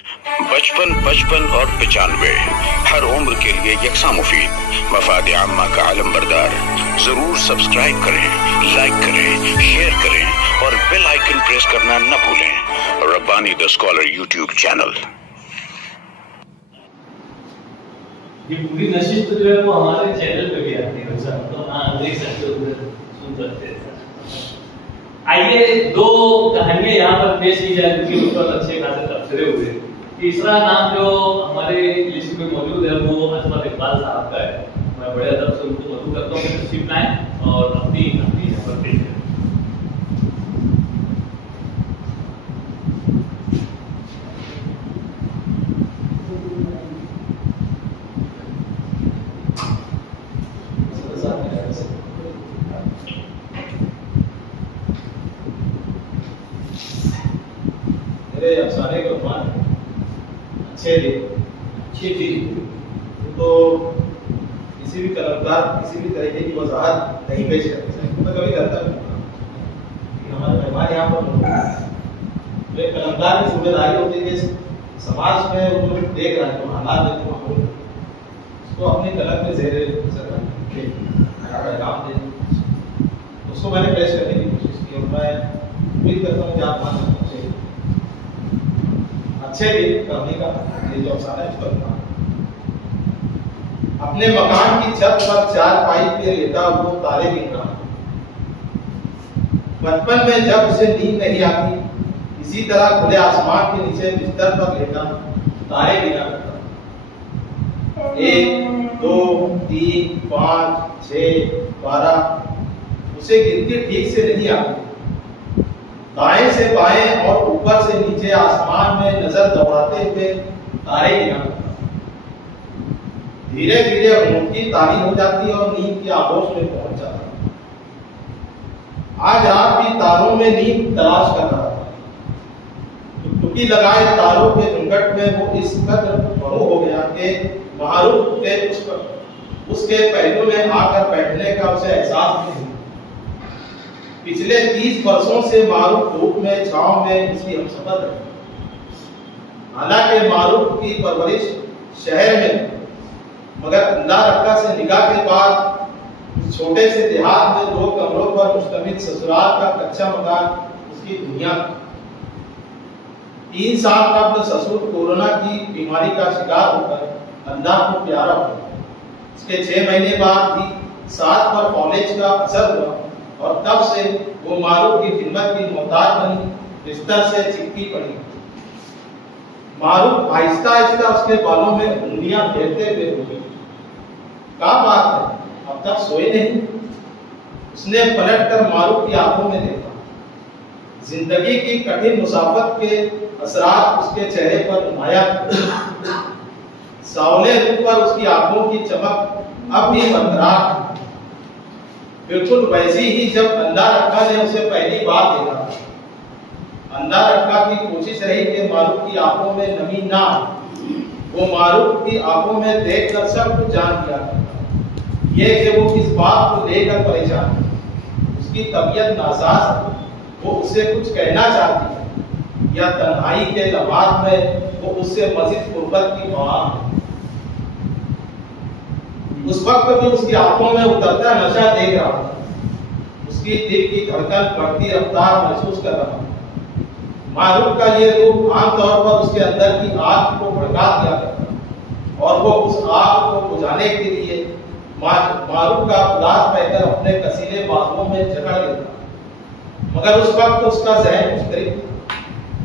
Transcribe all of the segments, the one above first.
55, 55 और 95 हर उम्र के लिए यकसा मुफीद। मफाद आम्मा का आलम बरदार। जरूर सब्सक्राइब करें, लाइक करें, शेयर करें और बेल आइकन प्रेस करना न भूलें। Rabbani the scholar YouTube channel. ये पूरी नशिस्त जो है वो हमारे चैनल पे भी आती है, तो हाँ देख सकते हो, सुन सकते हैं। आइए दो कहानियां यहाँ पर पेश की जाए क्योंकि उस पर अच्छे खासे तबसरे हुए। तीसरा नाम जो हमारे लिस्ट में मौजूद है वो अजमत इकबाल साहब का है। मैं बड़े अदब से उनको मधु करता हूँ कि तशरीफ लाएं और अपनी यहाँ पर पेश करें। मेरे अफसाने को अच्छे थी तो किसी भी कलमकार किसी भी तरीके की वजाहत नहीं पेश करते, मैं कभी करता नहीं। हमारे मेहमान यहाँ पर जो एक कलमकार की जिम्मेदारी होती है कि समाज में वो जो देख रहा है, जो हालात देख रहा है, उसको अपनी कलम में ज़ेरे पैगाम दे, उसको मैंने पेश करने की कोशिश की और मैं उम्मीद करता हूँ कि आप मान सकते अच्छे दिन करने का ये जो अफसाना है उसका। अपने मकान की छत पर चारपाई पे लेटा वो तारे गिन रहा। बचपन में जब उसे नींद नहीं आती, इसी तरह खुले आसमान के नीचे बिस्तर पर लेटा तारे गिना करता। 1, 2, 3, 5, 6, 12 उसे गिनती ठीक से नहीं आती। दाएं से बाएं और ऊपर से नीचे आसमान में नजर दौड़ाते हुए तारे गिना। धीरे धीरे ऊँट की तारीफ हो जाती और नींद की आगोश में पहुंच जाता। आज रात भी तारों में नींद तलाश कर रहा था। टुकटुकी लगाए तारों के झुंझट में वो इस कदर मगन हो गया कि मारूफ के उसके पहलू में आकर बैठने का उसे एहसास नहीं। पिछले 30 वर्षों से मारूफ धूप में छांव में उसकी हमसफर है। हालांकि मारूफ की परवरिश शहर में, मगर अल्लाह रखा से निगाह के बाद छोटे से देहात में 2 कमरों पर मुश्तमिल ससुराल का कच्चा मकान उसकी दुनिया। 3 साल कबल ससुर कोरोना की बीमारी का शिकार होकर अल्लाह को प्यारा हुआ। उसके 6 महीने बाद भी 7 पर कॉलेज का असर हुआ और तब से वो मारूफ की खिदमत की मोहताज बनी, बिस्तर से चिपकी पड़ी। मारूफ आहिस्ता आहिस्ता उसके बालों में उंगलियां फेरते हुए हो गई। क्या बात है, अब तक सोए नहीं? उसने पलट कर मारूफ की आंखों में देखा। जिंदगी की कठिन मुसाफत के असरात उसके चेहरे पर नुमाया। सावले रूप पर उसकी आंखों की चमक अब भी बरकरार, बिल्कुल वैसी ही जब अल्लाह रखा ने उसे पहली बार देखा। अल्लाह रखा की कोशिश रही कि मारूफ की आंखों में नमी ना, वो मारूफ की आंखों में देखकर सब कुछ जान लिया। ये कि वो किस बात को लेकर परेशान है, उसकी तबीयत नासाज है, वो उससे कुछ कहना चाहती है या तन्हाई के लम्हात में वो उससे मज़ीद कुर्बत की ख्वाह है। उस वक्त भी उसकी आंखों में उतरता नशा देख रहा था। उसकी दिल की धड़कन बढ़ती रफ्तार महसूस कर रहा था। मारूफ का ये रूप आमतौर पर उसके अंदर की आग को भड़का दिया करता और वो उस आग को बुझाने के लिए मारूफ का उदास बहकर अपने कसीले बाजुओं में जकड़ लेता। मगर उस वक्त उसका ज़हन मुस्तरिब था।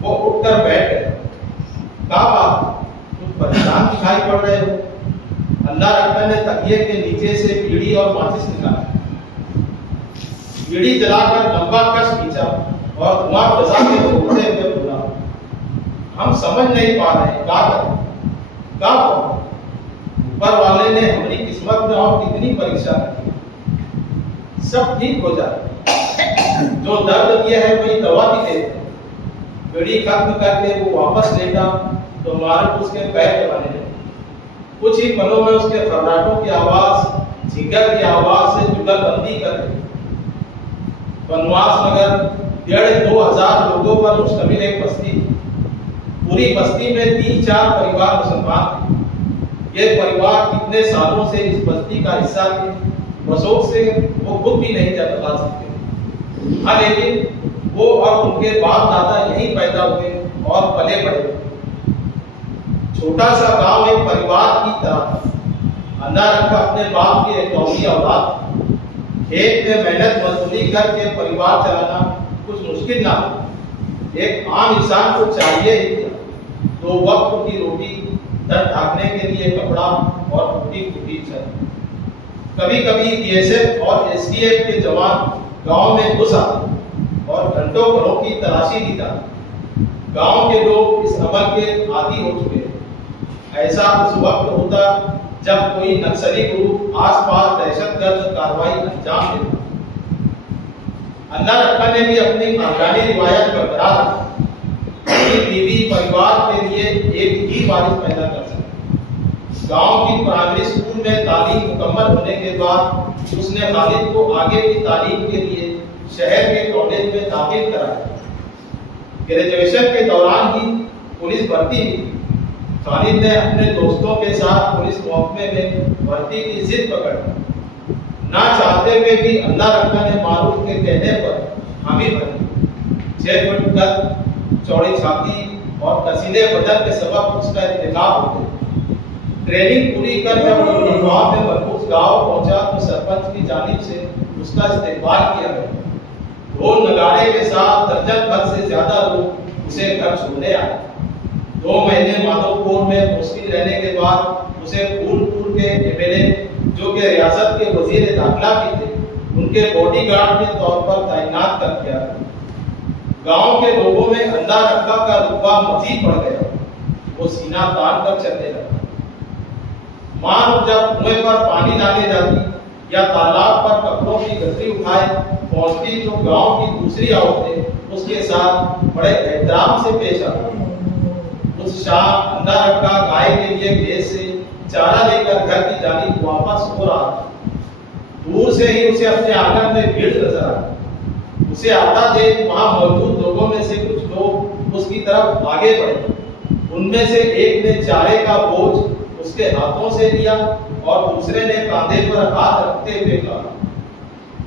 वो उठकर बैठ गया। क्या बात, तुम परेशान दिखाई पड़ रहे हो? अल्लाह रब्बा ने तकिए के नीचे से बीड़ी और माचिस निकाली। बीड़ी जलाकर लंबा कश खींचा और धुआं फजा के उड़ते हुए बोला, हम समझ नहीं पा रहे क्या करें, क्या करें? ऊपर वाले ने हमारी किस्मत में और कितनी परीक्षा रखी। सब ठीक हो जाए। जो दर्द दिया है वही दवा भी देते। बीड़ी खत्म करके वो वापस लेटा तो मारूफ उसके पैर दबाने लगे। कुछ ही पलों में उसके फर्राटों की आवाज झिंगर की आवाज से जुगलबंदी कर रही। बनवास नगर 1500 लोगों पर मुश्तमिल एक बस्ती। पूरी बस्ती में 3-4 परिवार मुसलमान थे। ये परिवार कितने सालों से इस बस्ती का हिस्सा थे, बरसों से वो खुद भी नहीं बता सकते। हाँ, लेकिन वो और उनके बाप दादा यहीं पैदा हुए और पले बढ़े। छोटा सा गांव एक परिवार की तरह था। अल्लाह रखा अपने बाप की इकलौती औलाद। खेत में मेहनत मजदूरी करके परिवार चलाना कुछ मुश्किल ना हो। एक आम इंसान को चाहिए ही था 2 वक्त की रोटी, दर ढाकने के लिए कपड़ा और टूटी-फूटी छत। कभी-कभी बीएसएफ और एसडीएफ के जवान गांव में घुस आते और घंटों घरों की तलाशी ली जाती। गांव के लोग इस अमल के आदी हो चुके हैं। ऐसा उस वक्त होता जब कोई नक्सली ग्रुप आसपास दहशतगर्द कार्रवाई अंजाम देता। अल्लाह रखा ने भी अपनी खानदानी रिवायत बरकरार रखी। बीवी परिवार के लिए एक ही वारिस पैदा कर सके। गांव की प्राइमरी स्कूल में तालीम मुकम्मल होने के बाद उसने खालिद को आगे की तालीम के लिए शहर के कॉलेज में दाखिल कराया। ग्रेजुएशन के दौरान ही पुलिस भर्ती हुई। खालिद ने अपने दोस्तों के साथ पुलिस महकमे में भर्ती की जिद पकड़ी। ना चाहते हुए भी अल्लाह रखा ने मारूफ के कहने पर हामी भरी। 6 फुट कद, चौड़ी छाती और कसीले बदन के सबब उसका इंतखाब हो गया। ट्रेनिंग पूरी कर जब गांव में मरकूज गांव पहुंचा तो सरपंच की जानिब से उसका इस्तकबाल किया गया। ढोल नगाड़े के साथ दर्जन भर से ज्यादा लोग उसे घर छोड़ने आए। 2 महीने माधोपुर में मुश्किल रहने के बाद उसे फूलपुर के एमएलए, जो कि रियासत के वजीर दाखिला भी थे, उनके बॉडीगार्ड के तौर पर तैनात कर दिया। गांव के लोगों में अल्लाह रखा का रुतबा मजीद बढ़ गया। वो सीना तान कर चलने लगा। मां जब कुएं पर पानी लाने जाती या तालाब पर कपड़ों की गठरी उठाए पहुंचती तो गांव की दूसरी औरतें उसके साथ बड़े एहतराम से पेश आती। उस शाम अल्लाह रखा गाय के लिए खेत से चारा लेकर घर की जानिब वापस हो रहा था। दूर से ही उसे अपने आंगन में भीड़ नजर आई। उसे आता देख वहां मौजूद लोगों में से कुछ लोग उसकी तरफ आगे बढ़े। उनमें से एक ने चारे का बोझ उसके हाथों से लिया और दूसरे ने कांधे पर हाथ रखते हुए कहा,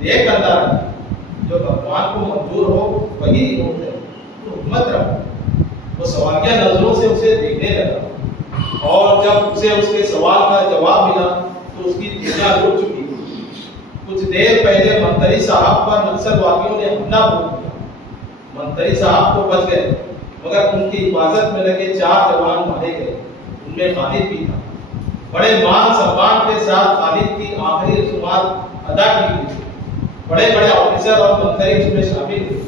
देख अल्लाह, जो भगवान को मंजूर हो वही होता है, तो हिम्मत रख। वो सवालिया नजरों से उसे देखने लगा और जब उसे उसके सवाल का जवाब मिला तो उसकी तिरियां लुट चुकी थी। कुछ देर पहले मंतरी साहब पर नक्सलवादियों ने हमला बोल दिया। मंतरी साहब तो बच गए, मगर उनकी हिफाजत में लगे 4 जवान मारे गए। उनमें खालिद भी था। बड़े मान सम्मान के साथ खालिद की आखिरी रसूमात अदा की गई। बड़े बड़े ऑफिसर और मंत्री इसमें शामिल हुए।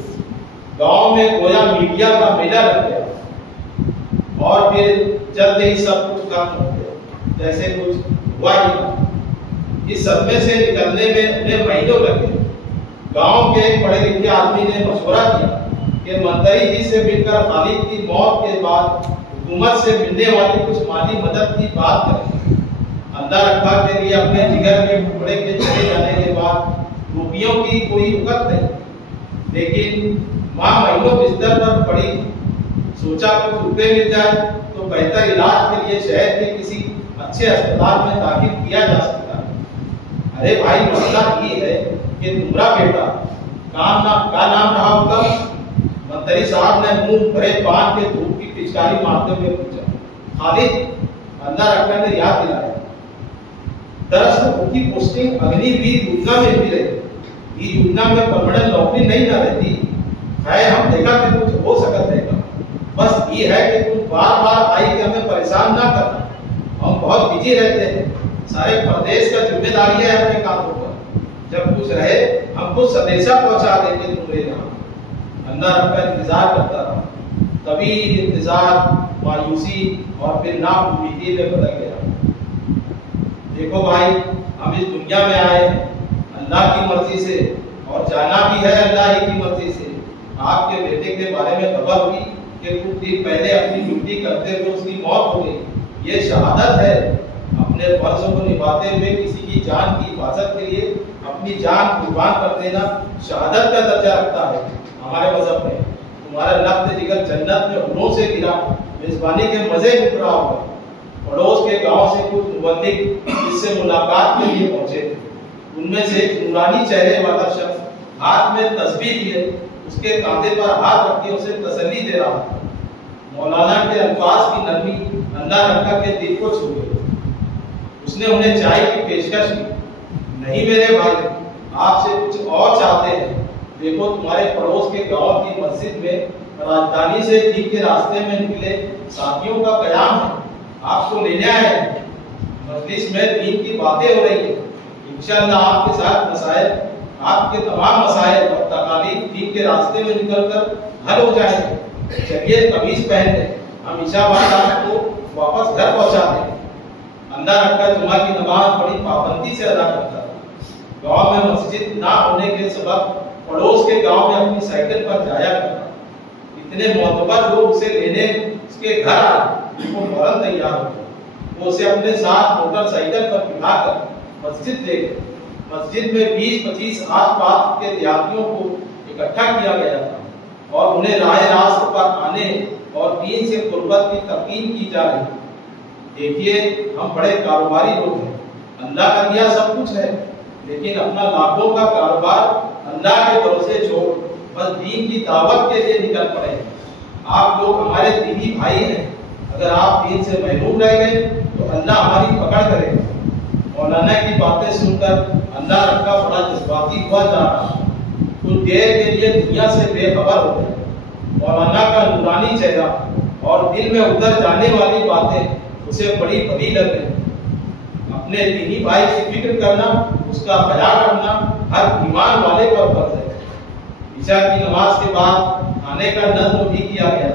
गांव में गोया मीडिया का मेला लग गया और फिर जल्द ही सब कुछ खत्म हो गया, जैसे कुछ हुआ ही था। इस सदमे से निकलने में उन्हें महीनों लगे। गांव के एक पढ़े लिखे आदमी ने मशवरा किया कि मंत्री जी से मिलकर खालिद की मौत के बाद हुकूमत से मिलने वाली कुछ माली मदद की बात करें। अल्लाह रखा के लिए अपने जिगर के टुकड़े के चले जाने के बाद रुपयों की कोई उकत नहीं, लेकिन मां महीनों बिस्तर पर पड़ी। सोचा कुछ रुपए मिल जाए तो बेहतर इलाज के लिए शहर के किसी अच्छे अस्पताल में दाखिल किया जा सकता है। अरे भाई, मसला ये है कि तुम्हारा बेटा का नाम रहा होगा? मंत्री साहब ने मुंह भरे बांध के धूप की पिचकारी मारते हुए पूछा। खालिद, अल्लाह रखा ने याद दिलाया। दरअसल उनकी पोस्टिंग अग्निवीर योजना में भी रही। ये योजना में परमानेंट नौकरी नहीं ना रहती है। हम देखा कि कुछ हो सकता है, बस ये है कि तुम बार बार आई कि हमें परेशान ना करना। हम बहुत बिजी रहते हैं, सारे प्रदेश का जिम्मेदारी है अपने कामों पर। जब कुछ रहे हम कुछ संदेशा पहुंचा देंगे तुम्हारे यहाँ। अल्लाह रखा इंतजार करता रहा। तभी इंतजार मायूसी और फिर नाउम्मीदी में बदल गया। देखो भाई, हम इस दुनिया में आए अल्लाह की मर्जी से और जाना भी है अल्लाह ही की मर्जी से। आपके बेटे के बारे में खबर हुई कि कुछ दिन पहले अपनी ड्यूटी करते हुए उसकी मौत हो गई। ये शहादत है। अपने फर्ज को निभाते हुए किसी की जान की हिफाजत के लिए अपनी जान कुर्बान कर देना शहादत का दर्जा रखता है हमारे मजहब में। तुम्हारा लफ्ज़ जिगर जन्नत में उड़ों से गिरा, मेजबानी के मजे लुट रहा होगा। पड़ोस के गांव से कुछ मुबल्लिग जिससे मुलाकात के लिए पहुंचे थे। उनमें से एक नूरानी चेहरे वाला शख्स हाथ में तस्बीह लिए उसके कांधे पर हाथ रख के उसे तसल्ली दे रहा था। मौलाना के अल्फाज की नरमी अल्लाह रखा के दिल को छू गई। उसने उन्हें चाय की पेशकश की। नहीं मेरे भाई, आपसे कुछ और चाहते हैं। देखो तुम्हारे पड़ोस के गांव की मस्जिद में राजधानी से दीन के रास्ते में निकले साथियों का कयाम है, आपको लेने आए हैं। मजलिस में दीन की बातें हो रही है। इंशाअल्लाह आपके साथ मसाइल, आपके तमाम मसाइल और तकालीफ दीन के रास्ते में निकलकर हल हो जाएंगे। चलिए कमीज पहन लें, हम ईशा बाद आपको वापस घर पहुंचा दें। अल्लाह रखा जुमा की नमाज बड़ी पाबंदी से अदा करता था। गांव में मस्जिद ना होने के सबब पड़ोस के गांव में अपनी साइकिल पर जाया करता। इतने मोतबर लोग उसे लेने उसके घर आए, वो फौरन तैयार हो गया। वो उसे अपने साथ मोटरसाइकिल पर बिठाकर मस्जिद ले गए। मस्जिद में 20-25 आसपास के देहातियों को इकट्ठा किया गया था और उन्हें राह रास्त पर आने और दीन से कुर्बत की तलकीन की जा रही। देखिए हम बड़े कारोबारी लोग हैं, अल्लाह का दिया सब कुछ है, लेकिन अपना लाखों का कारोबार अल्लाह के भरोसे छोड़ बस दीन की दावत के लिए निकल पड़े। आप लोग हमारे दीनी भाई हैं, अगर आप दीन से महरूम रह गए तो अल्लाह हमारी पकड़ करेगा। मौलाना की बातें सुनकर अल्लाह रखा बड़ा जज्बाती हुआ जा रहा। कुछ देर के लिए दुनिया से बेखबर हो गए। मौलाना का नूरानी चेहरा और दिल में उतर जाने वाली बातें उसे बड़ी बड़ी लग रही। अपने दीनी भाई की फिक्र करना, उसका ख्याल रखना हर ईमान वाले पर फर्ज है। ईशा की नमाज के बाद खाने का नज़्म भी किया गया।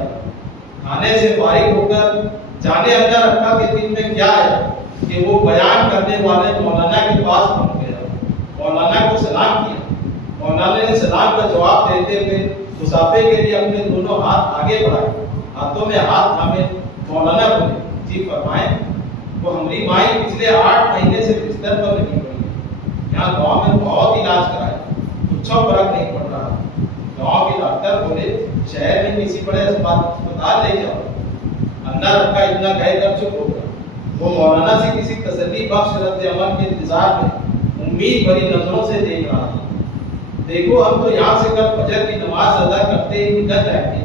खाने से फारिग होकर जाने अल्लाह रखा के दिल में क्या है कि वो बयान करने वाले मौलाना के पास पहुंच गया। मौलाना को सलाम किया। मौलाना ने सलाम का जवाब देते हुए मुसाफे के लिए अपने दोनों हाथ आगे बढ़ाए, हाथों में हाथ थामे मौलाना बोले, जी फरमाएं। वो हमारी माई पिछले 8 महीने से बिस्तर पर लगी पड़ी है। यहाँ गाँव में बहुत इलाज कराया, कुछ फर्क नहीं पड़ रहा। गाँव के डॉक्टर बोले शहर में किसी बड़े अस्पताल ले जाओ। अल्लाह रखा इतना कहकर चुप हो गया। वो मौलाना से किसी तसल्ली बख्श रद्द अमल के इंतजार में उम्मीद भरी नजरों से देख रहा था। देखो हम तो यहाँ से कल फजर की नमाज अदा करते ही निकल जाएंगे।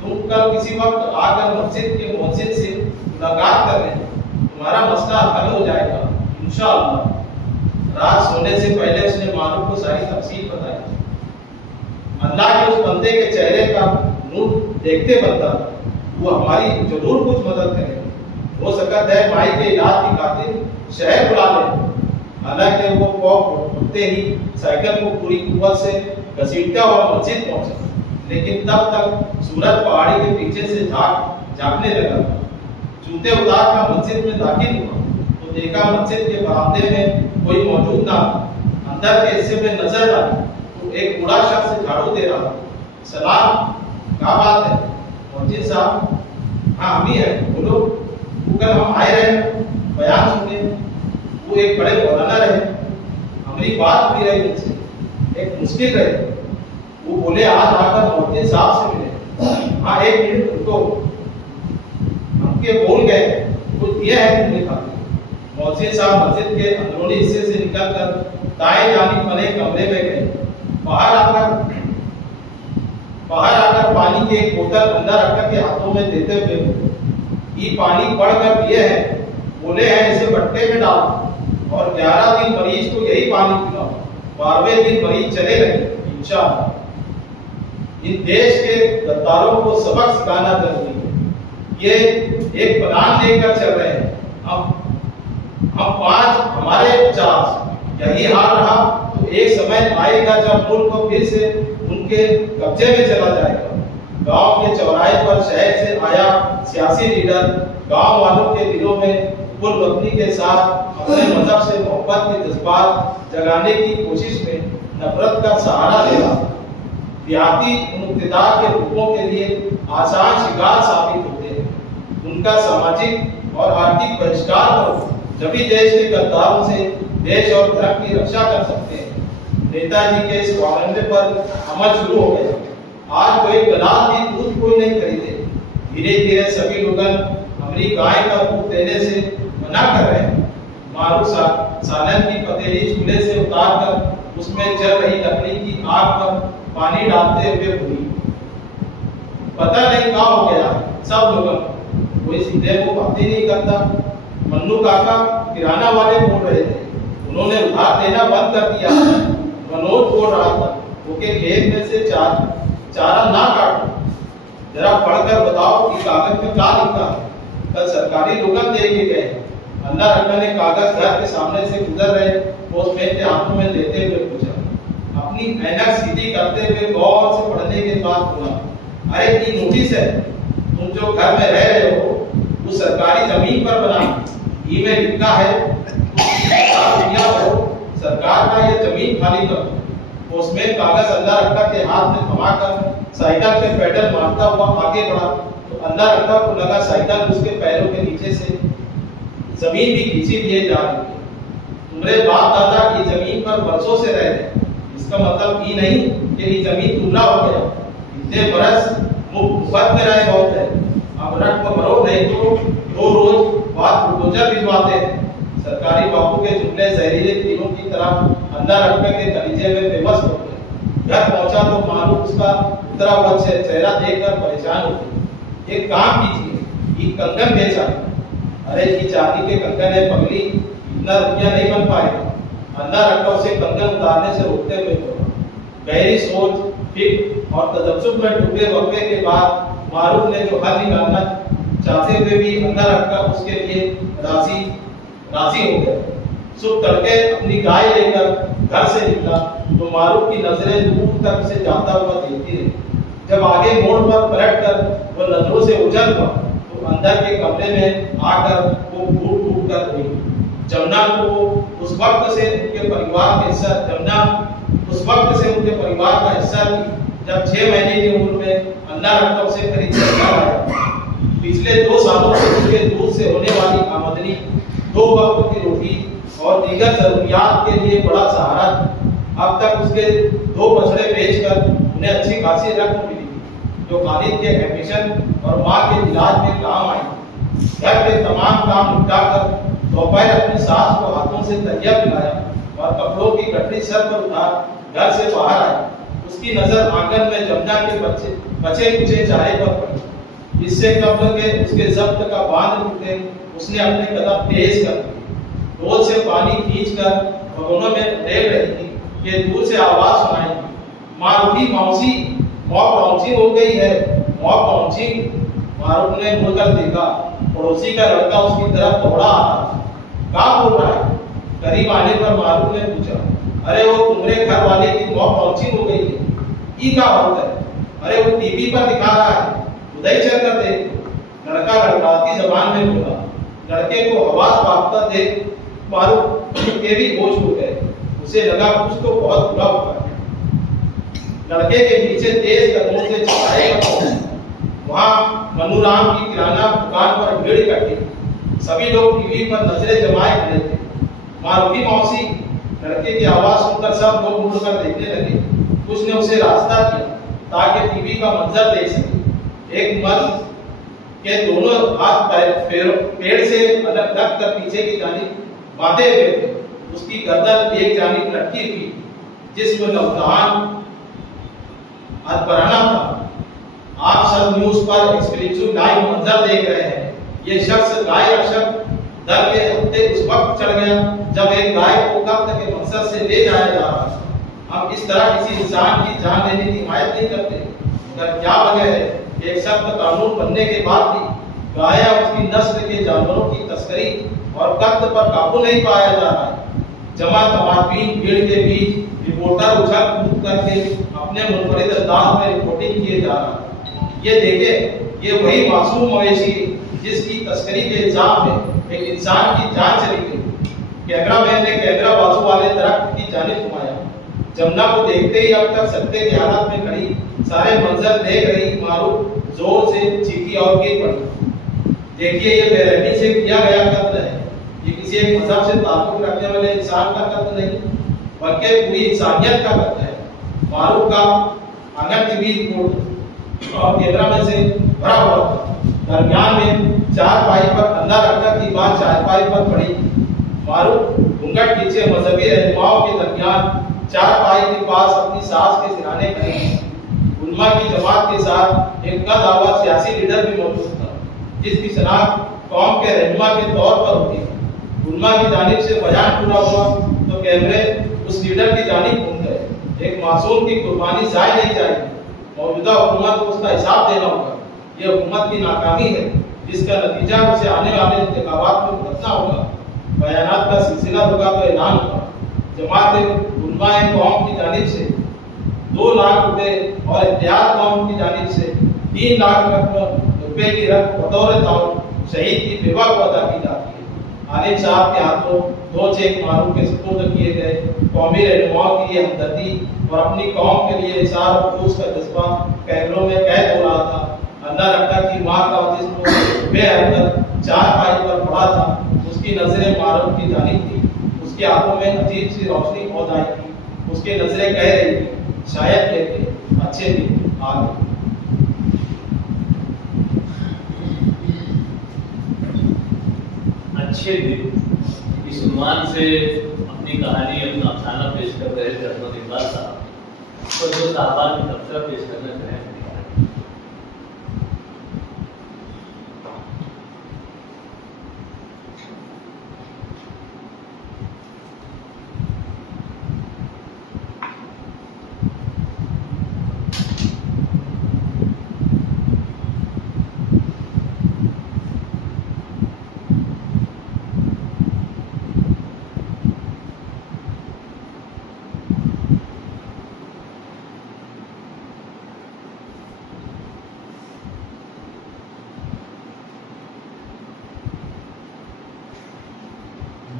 तुम कल किसी वक्त आकर मस्जिद के मुअज्जिन से मुलाकात कर लेना, तुम्हारा मसला हल हो जाएगा इंशाअल्लाह। रात सोने से पहले उसने मालूम को सारी तफसील बताई। अल्लाह के उस बंदे के चेहरे का नूर देखते बनता वो हमारी जरूर कुछ मदद करेगा। हो सकता है भाई के इलाज की खातिर शहर बुला ले। हालांकि वो कॉक उठते ही साइकिल को पूरी कुव्वत से घसीटता हुआ मस्जिद पहुंचा, लेकिन तब तक सूरज पहाड़ी के पीछे से झांकने लगा। जूते उतार कर मस्जिद में दाखिल हुआ तो देखा मस्जिद के बरामदे में कोई मौजूद ना। अंदर के हिस्से में नजर डाली तो एक बूढ़ा शख्स झाड़ू दे रहा। सलाम, क्या बात है? मौजिद साहब, हाँ हम ही है, बोलो। कल हम आए रहे बयान सुनने, वो एक बड़े मौलाना रहे, हमारी बात भी रही उनसे, एक मुश्किल रहे। वो बोले आज आकर मौजिद साहब से मिले। हाँ एक मिनट रुको, हमके बोल गए कुछ दिया है तुमने खाते। मौजिद साहब मस्जिद के अंदरूनी हिस्से से निकलकर दाएं जानिब बने कमरे में गए। बाहर आकर पानी की एक बोतल अंदर रखकर के हाथों में देते हुए ये पानी पढ़कर पिए हैं, बोले हैं इसे बट्टे में डालो और 11 दिन मरीज को यही पानी पिलाओ। 12वें दिन मरीज चले गए इंशाअल्लाह। इन देश के गद्दारों को सबक सिखाना जरूरी है। ये एक प्लान लेकर चल रहे हैं। हम 5 हमारे 50 यही हाल रहा तो एक समय आएगा जब मुल्क को फिर से उनके कब्जे में चला जाएगा। गांव के चौराहे पर शहर से आया सियासी लीडर गांव वालों के दिलों में पुरवतनी के साथ अपने मजहब से मोहब्बत के जज्बात जगाने की कोशिश में नफरत का सहारा ले रहा। देहाती इक़्तिदार के रूपों के लिए आसान शिकार साबित होते हैं। उनका सामाजिक और आर्थिक बहिष्कार करो, जभी देश के गद्दारों से देश और धर्म की रक्षा कर सकते हैं। नेताजी के इस वारंटे पर अमल शुरू हो गया। आज कोई गिलास भी दूध कोई नहीं खरीदे। धीरे धीरे सभी लोग हमारी गाय का दूध देने से मना कर रहे हैं। मारूफ सालन की पतीली चूल्हे से उतारकर उसमें जल रही लकड़ी की आग पर पानी डालते हुए बोली, पता नहीं क्या हो गया सब लोग, कोई सीधे को बात ही नहीं करता। मन्नू काका किराना वाले बोल रहे थे, उन्होंने उधार देना बंद कर दिया। मनोज बोल रहा था, ओके खेत में से चारा ना काटो, जरा पढ़कर बताओ कि कागज में क्या लिखा है। कल सरकारी लोग दे के गए। अल्लाह रखा ने कागज घर के सामने से गुजर रहे पोस्टमैन के हाथों में देते हुए पूछा, अपनी ऐनक सीधी करते हुए गौर से पढ़ने के बाद बोला, अरे की नोटिस है, तुम जो घर में रह रहे हो वो सरकारी जमीन पर बना, में लिखा है सरकार का ये जमीन खाली करो। पोस्टमैन कागज अल्लाह रखा के हाथ में थमाकर साइकिल के पेडल मारता हुआ आगे बढ़ा तो अल्लाह रखा को लगा साइकिल उसके पैरों के नीचे से जमीन भी खींची लिए जा रही है। तुम्हारे बाप दादा की जमीन पर बरसों से रह रहे, इसका मतलब ये नहीं कि ये जमीन टुकड़ा हो गया। इतने बरस मुफ्त में रहे बहुत है, अब रट को भरो नहीं तो दो रोज बाद बुलडोजर भिजवाते हैं। सरकारी बाबू के जुमले जहरीले तीरों की तरह अल्लाह रखा के कलीजे में बेबस हो गए। घर पहुंचा तो मालूम उसका उतरा हुआ चेहरा देखकर परेशान हो गई। एक काम कीजिए, ये कंगन बेचा। अरे ये चांदी के कंगन है पगली, इतना रुपया नहीं बन पाएगा। अल्लाह रखा उसे कंगन उतारने से रोकते हुए बोला। गहरी सोच, फिक्र और तजब्जुब में डूबे वक्फे के बाद मारूफ ने जो हल निकालना चाहते हुए भी अल्लाह रखा उसके लिए राजी हो गए। सुबह तड़के अपनी गाय लेकर घर से निकला तो मारूफ की नजरें दूर तक से जाता हुआ देखती रही। जब आगे मोड़ पर पलटकर वो नजरों से उजल हुआ तो अंदर के कमरे में आकर वो फूट कर रोई। जमुना को उस वक्त से उनके परिवार का हिस्सा थी जब 6 महीने की उम्र में अल्लाह रखा उसे खरीद कर लाया। पिछले 2 सालों से उसके दूध से होने वाली आमदनी 2 वक्त की रोटी और दीगर जरूरियात के लिए बड़ा सहारा था। अब तक उसके 2 बछड़े बेचकर उन्हें अच्छी खासी रकम मिली जो खालिद के एडमिशन और माँ के इलाज में काम आई। घर के तमाम काम निपटाकर दोपहर अपनी सास को हाथों से तकिया पिलाया और कपड़ों की गठरी सर पर उतार घर से बाहर आई। उसकी नजर आंगन में जमुना के बचे कुचे चारे पर पड़ी। इससे कब्ल के उसके जब्त का बांध टूटे उसने अपने कदम तेज कर दिए। डोल से पानी खींचकर भगोनों में देख रही थी कि दूर से आवाज सुनाई, मारूफी मौसी पहुंची हो गई है, पहुंची। मारूफ ने मुड़कर देखा, पड़ोसी का लड़का उसकी तरफ दौड़ा आ रहा। क्या बोल रहा है? करीब आने पर मारूफ ने पूछा, अरे वो तुम्हारे घर वाले की मौत पहुंची हो गई है, ये क्या होता है? अरे वो टीवी पर दिखा रहा है, उधर चल कर देख। लड़का लड़काती जबान में बोला। लड़के को आवाज पाकर देख मारूफ के भी होश हो गए। उसे लगा कुछ तो बहुत बुरा हुआ है। लड़के के पीछे तेज कदमों से चलाए वहां मनुराम की किराना दुकान पर भीड़ इकट्ठी। सभी लोग टीवी पर नजरें जमाए खड़े थे। मारूफी मौसी, लड़के की आवाज सुनकर सब लोग मुड़कर देखने लगे। कुछ ने उसे रास्ता दिया ताकि टीवी का मंजर देख सके। एक मर्द के दोनों हाथ पेड़ से अलग रखकर पीछे की जानिब बांधे हुए थे। उसकी गर्दन एक जानिब लटकी हुई जिसमें नौजवान अधपराना था। आप सब न्यूज पर एक्सक्लूसिव लाइव मंजर देख रहे हैं। ये शख्स गाय रक्षक दल के हत्थे उस वक्त चढ़ गया जब एक गाय को कत्ल के मकसद से ले जाया जा रहा था। हम इस तरह किसी इंसान की जान लेने की हिमायत नहीं करते, मगर क्या वजह है कि एक सख्त कानून बनने के बाद भी गाय और उसकी नस्ल के जानवरों की तस्करी और कत्ल पर काबू नहीं पाया जा रहा है। जमा तमातीन भीड़ के बीच रिपोर्टर उछल कूद करके अपने मुनफरिद अंदाज में रिपोर्टिंग किए जा रहा है। ये देखे, ये वही मासूम मवेशी जिसकी तस्करी के इल्जाम में एक इंसान की जान चली गई। कैमरामैन ने कैमरा बाजू वाले दरख्त की जानिब घुमाया। जमुना को देखते ही अब तक सत्ते की हालत में खड़ी सारे मंजर देख रही मारूफ जोर से चीखी और गिर पड़ी। देखिए, ये बेरहमी से किया गया कत्ल है। ये किसी एक मजहब से ताल्लुक रखने वाले इंसान का कत्ल नहीं बल्कि पूरी इंसानियत का कत्ल है। मारूफ का अंगन के बीच और कैमरा में से भरा हुआ था। दरमियान में चारपाई पर अंदर रखकर की बात चारपाई पर पड़ी। मारूफ घूंघट खींचे मजहबी रहनुमाओं के दरमियान चारपाई के पास अपनी सास के सिराने खड़े। उलमा की जमात के साथ एक कद-आवर सियासी लीडर भी मौजूद था, जिसकी शनाख्त कौम के रहनुमा के तौर पर होती है। उलमा की जानिब से बयान पूरा हुआ तो कैमरे उस लीडर की जानिब घूम गए। एक मासूम की कुर्बानी जाए नहीं जाएगी। मौजूदा हुकूमत को उसका हिसाब देना होगा। यह हुकूमत की नाकामी है, जिसका नतीजा उसे आने वाले इंतखाबात में भुगतना होगा। बयानात का सिलसिला होगा तो ऐलान होगा। जमात उलमा कौम की जानिब से 2 लाख रुपए और इत्तेहाद कौम की जानिब से 3 लाख रुपए की रकम बतौर ताउन शहीद की बेवा को अदा की जाती है। आलिम साहब के हाथों 2 चेक मारूफ के सुपुर्द किए गए। कौमी रहनुमाओं की ये हमदर्दी और अपनी कौम के लिए इशार और खुलूस का जज्बा कैमरों में कैद हो रहा था। अंदर रखा की माँ का जिस्म बेहद चारपाई पर पड़ा था। उसकी नजरें मारूफ की जानिब थी। उसके आंखों में अजीब सी रोशनी मौजूद आई थी। उसकी नजरें कह रही थी, शायद लेके अच्छे दिन आ गए। अच्छे दिन इस उन्वान से अपनी कहानी, अपना अफसाना पेश कर रहे थे हज़रत इकबाल साहब और जो साहबान की तबसरा पेश करना चाहे।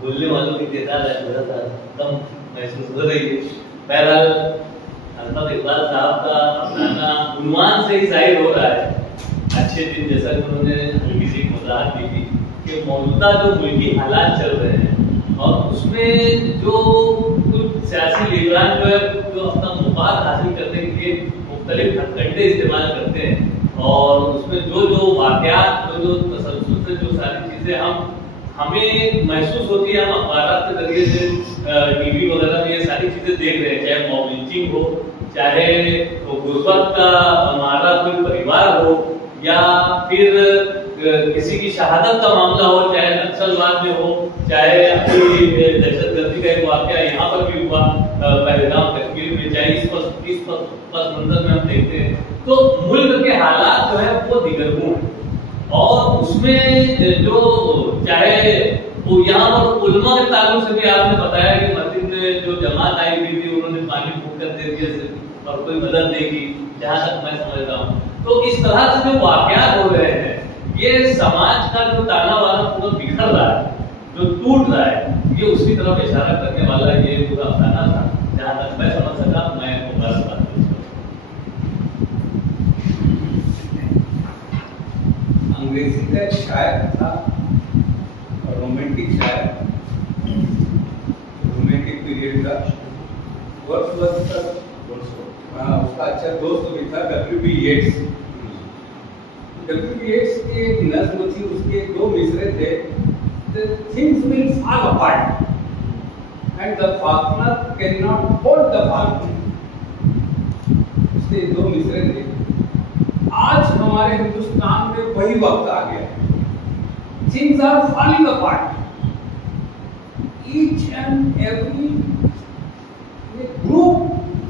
बोलने वालों की तादाद कम महसूस हो रही है। बहरहाल हज़रत इकबाल साहब का अफसाना उन्वान से ही जाहिर हो रहा है। अच्छे दिन, जैसा कि उन्होंने हल्की सी वजाहत की थी कि मौजूदा जो मुल्की हालात चल रहे हैं और उसमें जो कुछ सियासी लीडरान जो है जो अपना मुफाद हासिल करने के लिए मुख्तलिफ हथकंडे इस्तेमाल करते हैं और उसमें जो वाक़यात जो तसल्सल से जो सारी चीज़ें हमें महसूस होती है, हम अखबारात के जरिए से टीवी वगैरह में ये सारी चीजें देख रहे हैं, चाहे मॉब लिंचिंग हो, चाहे गुर्बत का हमारा कोई परिवार हो, या फिर किसी की शहादत का मामला हो, चाहे नक्सलवाद में हो, चाहे अपनी दहशतगर्दी का एक वाक़या यहाँ पर भी हुआ पहलगाम कश्मीर में, चाहे इस पस मंजर में हम देखते हैं। तो मुल्क के हालात जो है वो दिगरगुन है और उसमें जो चाहे वो यहाँ पर उलमा के ताल्लुक से भी आपने बताया कि मस्जिद में जो जमात आई हुई थी उन्होंने पानी फूंक कर दे दिया और कोई मदद नहीं की, जहाँ तक मैं समझता हूँ। तो इस तरह से जो वाक़यात हो रहे हैं, ये समाज का जो ताना वाना पूरा बिखर रहा है, जो टूट रहा है, ये उसकी तरफ इशारा करने वाला ये पूरा अफसाना था। जहाँ तक मैं समझ सका, मैं मुबारकबाद अंग्रेजी का एक शायर था, रोमांटिक शायर, रोमांटिक पीरियड का वर्ष तक उसका अच्छा दोस्त भी था W.B. येट्स। W.B. येट्स की एक नज़्म थी, उसके 2 मिसरे थे, The things will fall apart and the falconer cannot hold the falcon। उसके 2 मिसरे थे। आज हमारे हिंदुस्तान में वही वक्त आ गया है। Things are falling apart. Each and every group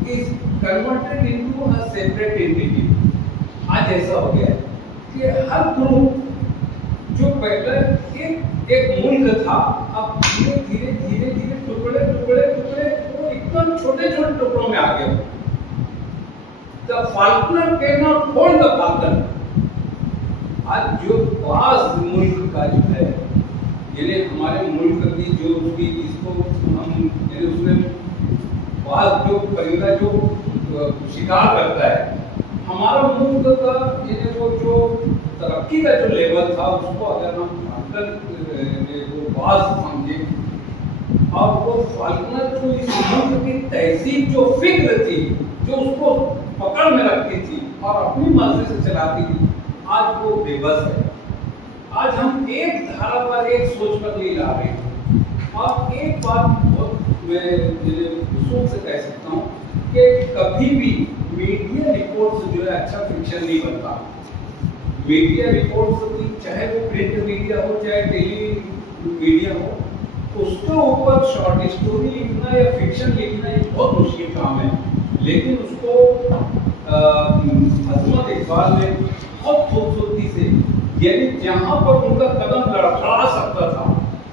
is converted into a separate entity। आज ऐसा हो गया है कि हर ग्रुप जो पहले एक मुल्क था, अब धीरे धीरे टुकड़े वो एकदम छोटे टुकड़ों में आ गए। The falconer cannot hold the falcon। आज जो बाज मुल्क का जो है, यानी हमारे मुल्क की जो उसकी जिसको हम यानी उसमें बाज जो परिंदा जो शिकार करता है, हमारा मुल्क का यानी वो जो तरक्की का जो लेवल था, उसको अगर हम वो बाज समझे और वो फाल्कनर जो इस मुल्क की तहजीब जो फिक्र थी, जो उसको पकड़ में रखती थी और अपनी मर्जी से चलाती थी, आज वो बेबस है। आज हम एक धारा पर, एक सोच पर नहीं ला रहे हैं। और एक बात बहुत मैं विश्वास से कह सकता हूँ कि कभी भी मीडिया रिपोर्ट जो है अच्छा फिक्शन नहीं बनता। मीडिया रिपोर्ट चाहे वो प्रिंट मीडिया हो चाहे टेली मीडिया हो, उसके ऊपर शॉर्ट स्टोरी लिखना या फिक्शन लिखना एक बहुत मुश्किल काम है। लेकिन उसको अजमत इकबाल ने बहुत खूबसूरती से, यानी जहाँ पर उनका कदम लड़खड़ा सकता था,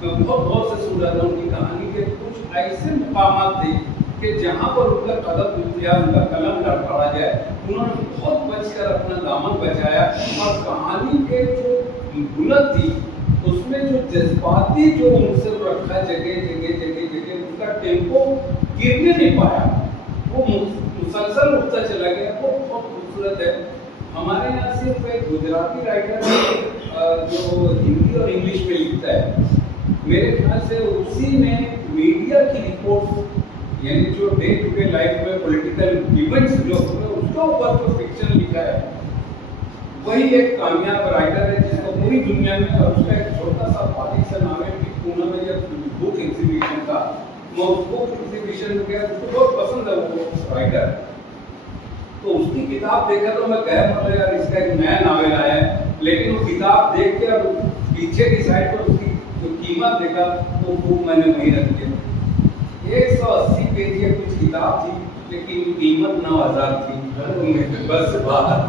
मैं बहुत गौर से सुन रहा था उनकी कहानी के कुछ ऐसे मुकामात थे कि जहाँ पर उनका कदम या उनका कलम लड़खड़ा जाए, उन्होंने बहुत बचकर अपना दामन बचाया। और कहानी के जो बुलंद थी उसमें जो जज्बाती जो उनसे रखा, जगह जगह जगह जगह उनका टेम्पो गिरने नहीं पाया, वो मुसलसल उठता चला गया। वो बहुत खूबसूरत है। हमारे यहाँ सिर्फ एक गुजराती राइटर जो हिंदी और इंग्लिश में लिखता है, मेरे ख्याल से उसी में मीडिया की रिपोर्ट, यानी जो डे टू डे लाइफ में पॉलिटिकल इवेंट्स जो उसके ऊपर जो फिक्शन लिखा है, वही एक कामयाब राइटर है जिसको पूरी दुनिया में, और उसका एक छोटा सा पार्टी सा नाम है कि पुणे में जब बुक एग्जीबिशन का, वो बुक एग्जीबिशन में गया, उसको बहुत पसंद है वो राइटर। तो उसकी किताब देखा तो मैं कह मतलब यार इसका एक नया नावल आया है, लेकिन वो किताब देख के और पीछे की साइड पर उसकी जो कीमत देखा तो बुक मैंने वहीं रख दिया। 180 पेज या कुछ किताब थी, लेकिन कीमत 9,000 थी। बस बाहर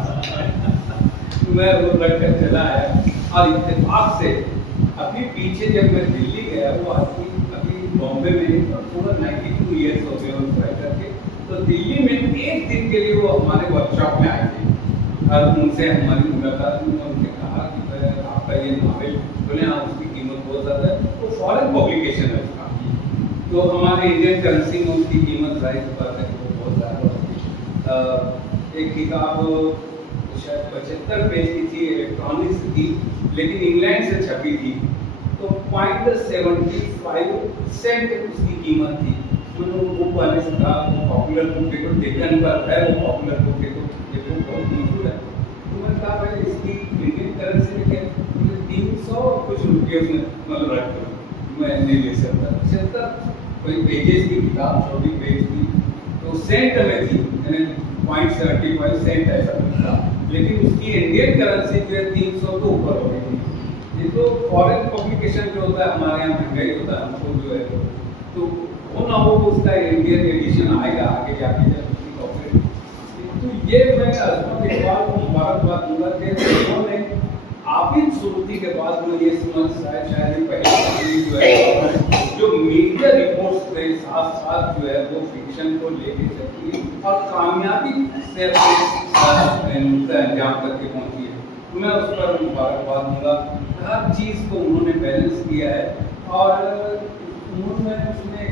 मैं वो रखकर चला आया। और इत्तेफाक से अभी पीछे जब मैं दिल्ली गया, वो आदमी अभी बॉम्बे में पूरा 92 ईयर्स हो गए उस राइटर के, तो दिल्ली में एक दिन के लिए वो हमारे वर्कशॉप में आए थे। और उनसे हमारी मुलाकात हुई, उन्होंने कहा कि आपका ये नावल, बोले हाँ उसकी कीमत बहुत ज़्यादा है, तो फॉरेन पब्लिकेशन है उसका, तो हमारे इंडियन करेंसी में उसकी कीमत जाहिर बात है वो बहुत ज़्यादा होती है। एक किताब शायद 75 पेज की थी, इलेक्ट्रॉनिक्स थी, लेकिन इंग्लैंड से छपी थी, तो 0.75 उसकी कीमत थी। मैंने वो बुक वाले से कहा वो पॉपुलर बुक देखो, देखने पर है वो पॉपुलर बुक देखो, ये बुक बहुत मशहूर है। तो मैंने कहा भाई इसकी इंडियन करेंसी में क्या, 300 कुछ रुपये उसने मतलब रख दो, मैं नहीं ले सकता। 75 कोई पेजेस की किताब, 24 पेज की, तो सेंट में थी, यानी 0.75 सेंट ऐसा कुछ था, लेकिन उसकी इंडियन करेंसी जो है 300 तो ऊपर हो गई थी। ये तो फॉरेन पब्लिकेशन जो होता है हमारे यहाँ महंगा ही होता है, हमको जो है तो वो ना हो उसका इंडियन एडिशन आएगा आगे जाके जब उसकी कॉपी। तो ये मैं अजमत इकबाल को मुबारकबाद दूंगा कि उन्होंने आबिद सुरुती के बाद में ये समझ शायद पहली जो है जो मीडिया रिपोर्ट्स के साथ साथ जो है वो फिक्शन को लेके चलती है और कामयाबी से अंजाम करके पहुंची है। तो मैं उस पर मुबारकबाद दूंगा। हर चीज़ को उन्होंने बैलेंस किया है और उन्होंने उसमें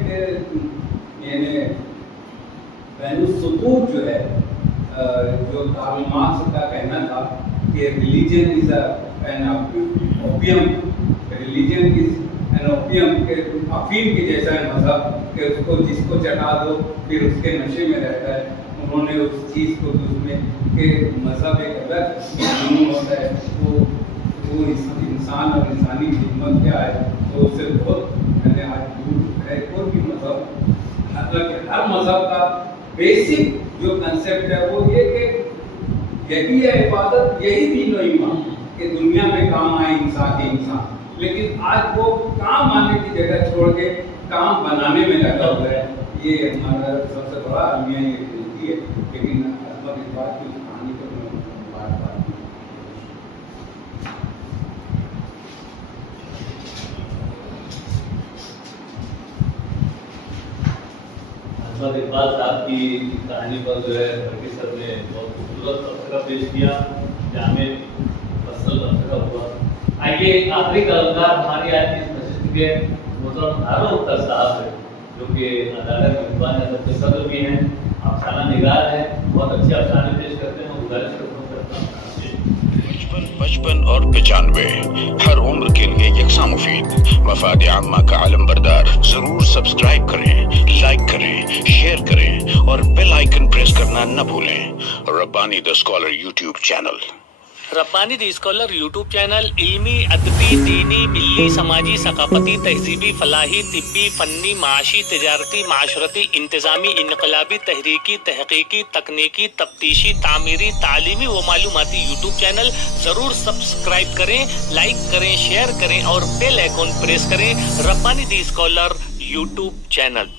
यानी बैनुस्सुतूर जो है जो कार्ल मार्क्स का कहना था कि religion is an opium, religion is an opium के अफीम के जैसा है मजहब कि उसको जिसको चटा दो फिर उसके नशे में रहता है। उन्होंने उस चीज़ को उसमें कि मजहब एक अलग जुनून होता है, वो इंसान और इंसानी खिदमत क्या है तो उससे बहुत मैंने आज दूर है। कोई भी मजहब, हर मजहब का बेसिक जो कंसेप्ट है वो ये कि यही है इबादत, यही दीन और ईमान कि दुनिया में काम आए इंसान के इंसान, लेकिन आज वो काम आने की जगह छोड़ के काम बनाने में लगा हुआ है। ये हमारा सबसे बड़ा अलमिया ये गलती है। लेकिन अजमत इकबाल की कहानी को मैं बार-बार अजमत इकबाल साहब की कहानी पर जो है फरकी सर ने बहुत खूबसूरत तबसरा पेश किया, जामे फसल तबसरा हुआ। आइए आखिरी कलाकार हमारी आज की इस नशिस्त के मोहतरम हारून अख्तर साहब है, जो कि अदालत में दीवान अदब के सदर भी हैं, अफसाना निगार हैं, बहुत अच्छे अफसाने पेश करते हैं। मैं गुजारिश करता हूँ 55 और 95 हर उम्र के लिए यकसा मुफीद। मफाद आम्मा का आलम बरदार। जरूर सब्सक्राइब करें, लाइक करें, शेयर करें करें और बेल आइकन प्रेस करना न भूलें। Rabbani the scholar YouTube channel. Rabbani the scholar YouTube channel इल्मी, अदबी, दीनी, मिल्ली, समाजी, सकाफती, तहजीबी, फलाही, तिब्बी, फन्नी, माशी, तिजारती, माशरती, इंतजामी, इनकलाबी, तहरीकी, तहकीकी, तकनीकी, तफ्तीशी, तामीरी, तालीमी व मालूमाती यूट्यूब चैनल जरूर सब्सक्राइब करें, लाइक करें, शेयर करें और बेल आइकन प्रेस करें। Rabbani the scholar YouTube channel.